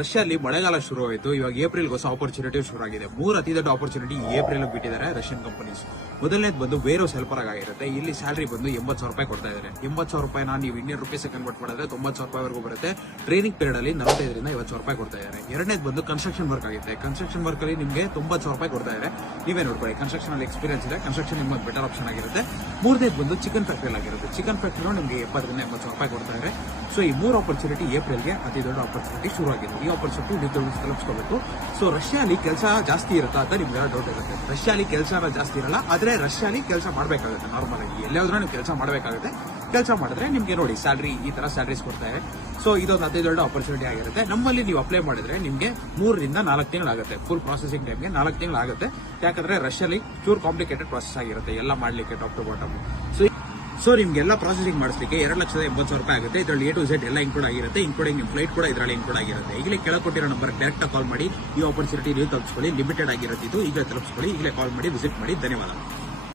ರಷ್ಯಾದಲ್ಲಿ ಮಳೆಗಾಲ ಶುರು ಆಯಿತು. ಇವಾಗ ಏಪ್ರಿಲ್ ಹೊಸ ಆಪರ್ಚುನಿಟಿ ಶುರು ಆಗಿದೆ. 3 ಅತಿ ದೊಡ್ಡ ಆಪರ್ಚುನಿಟಿ ಏಪ್ರಿಲ್ ಬಿಟ್ಟಿದ್ದಾರೆ ರಷ್ಯನ್ ಕಂಪನೀಸ್. ಮೊದಲನೇದು ಬಂದು ವೇರೋಸ್ ಹೆಲ್ಪರ್ ಆಗಿರುತ್ತೆ. ಇಲ್ಲಿ ಸ್ಯಾಲರಿ ಬಂದು 80,000 ರೂಪಾಯಿ ಕೊಡ್ತಾ ಇದ್ದಾರೆ. 80,000 ರೂಪಾಯಿನ ನೀವು ಇಂಡಿಯನ್ ರುಪೀಸ್ ಕನ್ವರ್ಟ್ ಮಾಡಿದ್ರೆ 90,000 ರೂಪಾಯಿವರೆಗೂ ಬರುತ್ತೆ. ಟ್ರೈನಿಂಗ್ ಪೀರಿಯಡ್ ಅಲ್ಲಿ 45ರಿಂದ 50,000 ರೂಪಾಯಿ ಕೊಡ್ತಾ ಇದ್ದಾರೆ. ಎರಡನೇದು ಬಂದು ಕನ್ಸ್ಟ್ರಕ್ಷನ್ ವರ್ಕ್ ಆಗುತ್ತೆ. ಕನ್ಸ್ಟ್ರಕ್ಷನ್ ವರ್ಕ್ ಅಲ್ಲಿ ನಿಮಗೆ 90,000 ರೂಪಾಯಿ ಕೊಡ್ತಾ ಇದ್ದಾರೆ. ನೀವೇ ನೋಡ್ಕೊಳ್ಳಿ, ಕನ್ಸ್ಟ್ರಕ್ಷನ್ ಅಲ್ಲಿ ಎಕ್ಸ್ಪೀರಿಯನ್ಸ್ ಇದೆ, ಕನ್ಸ್ಟ್ರಕ್ಷನ್ ನಿಮ್ಗೆ ಬೆಟರ್ ಆಪ್ಷನ್ ಆಗಿರುತ್ತೆ. ಮೂರನೇದು ಬಂದು ಚಿಕನ್ ಫ್ಯಾಕ್ಟರಿ ಆಗಿರುತ್ತೆ. ಚಿಕನ್ ಫ್ಯಾಕ್ಟರಿ ನಿಮಗೆ 70ರಿಂದ 80,000 ರೂಪಾಯಿ ಕೊಡ್ತಾ ಇದ್ದಾರೆ. ಸೊ ಈ 3 ಆಪರ್ಚುನಿಟಿ ಏಪ್ರಿಲ್ಗೆ ಅತಿ ದೊಡ್ಡ ಆಪರ್ಚುನಿಟಿ ಶುರು ಆಗಿದೆ. ಈ ಆಪರ್ಚುನಿಟಿ ನೀವು ತಲುಪಿಸ್ಕೋಬೇಕು. ಸೊ ರಷ್ಯಾಲಿ ಕೆಲಸ ಜಾಸ್ತಿ ಇರುತ್ತಾ ಅಂತ ನಿಮ್ಗೆ ಡೌಟ್ ಇರುತ್ತೆ. ರಷ್ಯಾಲಿ ಕೆಲಸ ಜಾಸ್ತಿ ಇರಲ್ಲ, ಆದ್ರೆ ರಷ್ಯಾಲಿ ಕೆಲಸ ಮಾಡಬೇಕಾಗುತ್ತೆ. ನಾರ್ಮಲ್ ಆಗಿ ಎಲ್ಲಾದ್ರೂ ನೀವು ಕೆಲಸ ಮಾಡಬೇಕಾಗುತ್ತೆ. ಕೆಲಸ ಮಾಡಿದ್ರೆ ನಿಮ್ಗೆ ನೋಡಿ ಸ್ಯಾಲರಿ ಈ ತರ ಸ್ಯಾಲರೀಸ್ ಕೊಡ್ತಾರೆ. ಸೊ ಇದೊಂದು ಅತಿ ದೊಡ್ಡ ಆಪರ್ಚುನಿಟಿ ಆಗಿರುತ್ತೆ. ನಮ್ಮಲ್ಲಿ ನೀವು ಅಪ್ಲೈ ಮಾಡಿದ್ರೆ ನಿಮ್ಗೆ 3ರಿಂದ 4 ತಿಂಗಳಾಗುತ್ತೆ. ಫುಲ್ ಪ್ರೊಸೆಸಿಂಗ್ ಟೈಮ್ಗೆ 4 ತಿಂಗಳಾಗುತ್ತೆ. ಯಾಕಂದ್ರೆ ರಷ್ಯಾಲಿ ಚೂರ್ ಕಾಂಪ್ಲಿಕೇಟೆಡ್ ಪ್ರಾಸೆಸ್ ಆಗಿರುತ್ತೆ ಎಲ್ಲ ಮಾಡ್ಲಿಕ್ಕೆ ಟಾಪ್ ಟು ಬಾಟಮ್. ಸೊ ನಿಮ್ಗೆಲ್ಲ ಪ್ರಾಸೆಸಿಂಗ್ ಮಾಡಿಸ್ಲಿಕ್ಕೆ 2,80,000 ರೂಪಾಯಿ ಆಗುತ್ತೆ. ಇದರಲ್ಲಿ A to Z ಎಲ್ಲ ಇನ್ಕ್ಲೂಡ್ ಆಗಿರುತ್ತೆ. ಇನ್ಕ್ಲೂಡಿಂಗ್ ನಿಮ್ಮ ಫ್ಲೈಟ್ ಕೂಡ ಇದರಲ್ಲಿ ಇನ್ಕ್ಲೂಡ್ ಆಗಿರುತ್ತೆ. ಈಗಲೇ ಕೆಳಕೊಟ್ಟಿರೋ ನಂಬರ್ ಡೈರೆಕ್ಟ್ ಕಾಲ್ ಮಾಡಿ ಈ ಆಪರ್ಚುನಿಟಿ ನೀವು ತಲುಪಿಸ್ಕೊಳ್ಳಿ. ಲಿಮಿಟೆಡ್ ಆಗಿರುತ್ತೆ ಇದು. ಈಗಲೇ ತಲುಪಿಸ್ಕೊಳ್ಳಿ, ಈಗಲೇ ಕಾಲ್ ಮಾಡಿ, ವಿಸಿಟ್ ಮಾಡಿ. ಧನ್ಯವಾದ.